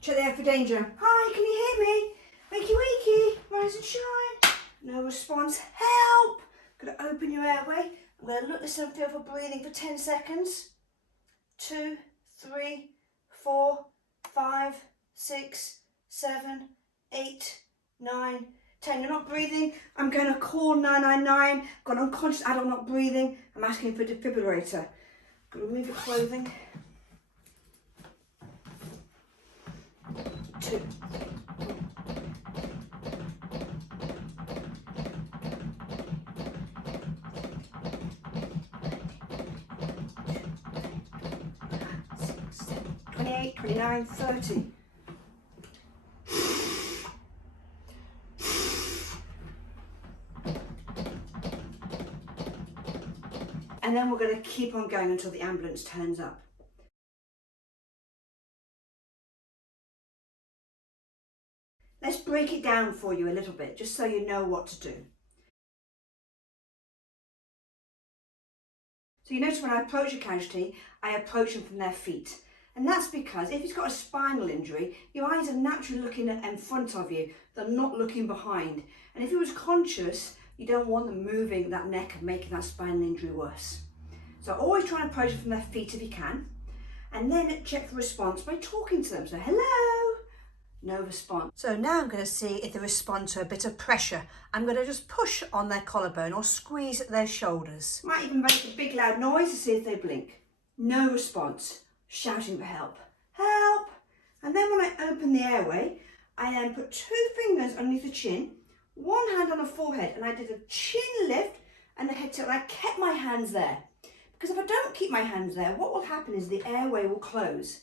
Check the air for danger. Hi, can you hear me? Wakey wakey, rise and shine. No response. Help! Gonna open your airway. I'm gonna look, listen and feel for breathing for 10 seconds. 2, 3, 4, 5, 6, 7, 8, 9, 10. You're not breathing. I'm going to call 999. Got an unconscious adult not breathing. I'm asking for a defibrillator. Gonna remove your clothing. 2. Seven, 28, 29, 30. And then we're going to keep on going until the ambulance turns up. Let's break it down for you a little bit, just so you know what to do. So you notice when I approach a casualty, I approach them from their feet. And that's because if he's got a spinal injury, your eyes are naturally looking in front of you. They're not looking behind. And if he was conscious, you don't want them moving that neck and making that spinal injury worse. So always try and approach them from their feet if you can. And then check for response by talking to them. So hello, no response. So now I'm going to see if they respond to a bit of pressure. I'm going to just push on their collarbone or squeeze at their shoulders. Might even make a big loud noise to see if they blink. No response. Shouting for help. Help! And then when I open the airway, I then put 2 fingers underneath the chin, 1 hand on the forehead, and I did a chin lift and a head tilt, and I kept my hands there. Because if I don't keep my hands there, what will happen is the airway will close.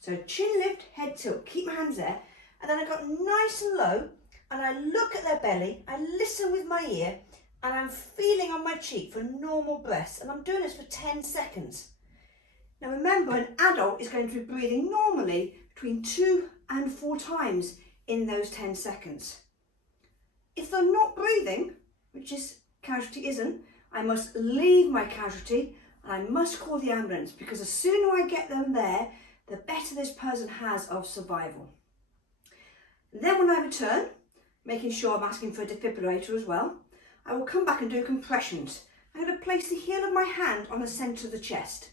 So chin lift, head tilt, keep my hands there, and then I got nice and low, and I look at their belly, I listen with my ear, and I'm feeling on my cheek for normal breaths, and I'm doing this for 10 seconds. Now remember, an adult is going to be breathing normally between 2 and 4 times in those 10 seconds. If they're not breathing, which is casualty isn't, I must leave my casualty and I must call the ambulance, because the sooner I get them there, the better this person has of survival. Then when I return, making sure I'm asking for a defibrillator as well, I will come back and do compressions. I'm going to place the heel of my hand on the centre of the chest.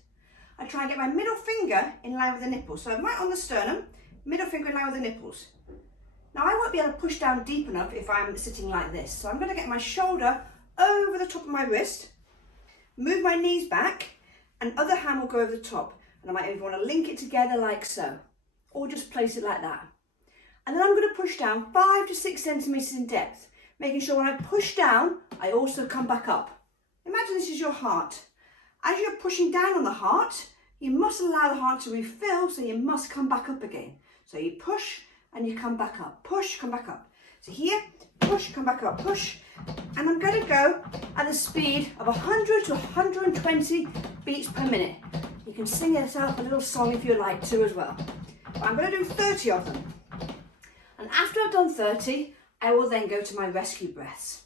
I try and get my middle finger in line with the nipples. So right on the sternum, middle finger in line with the nipples. Now I won't be able to push down deep enough if I'm sitting like this. So I'm going to get my shoulder over the top of my wrist, move my knees back, and other hand will go over the top. And I might even want to link it together like so, or just place it like that. And then I'm going to push down 5 to 6 centimetres in depth, making sure when I push down, I also come back up. Imagine this is your heart. As you're pushing down on the heart, you must allow the heart to refill, so you must come back up again. So you push and you come back up, push, come back up. So here, push, come back up, push. And I'm going to go at the speed of 100 to 120 beats per minute. You can sing yourself a little song if you like to as well. But I'm going to do 30 of them. And after I've done 30, I will then go to my rescue breaths.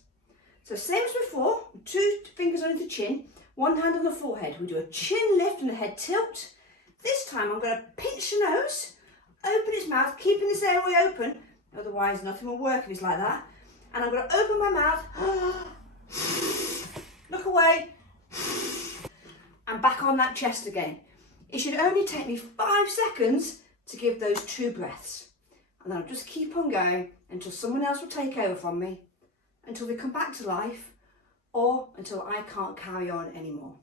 So same as before, 2 fingers under the chin, 1 hand on the forehead. We do a chin lift and a head tilt. This time I'm going to pinch the nose, open its mouth, keeping this airway open, otherwise nothing will work if it's like that. And I'm going to open my mouth, look away, and back on that chest again. It should only take me 5 seconds to give those 2 breaths. And then I'll just keep on going until someone else will take over from me, until they come back to life, or until I can't carry on anymore.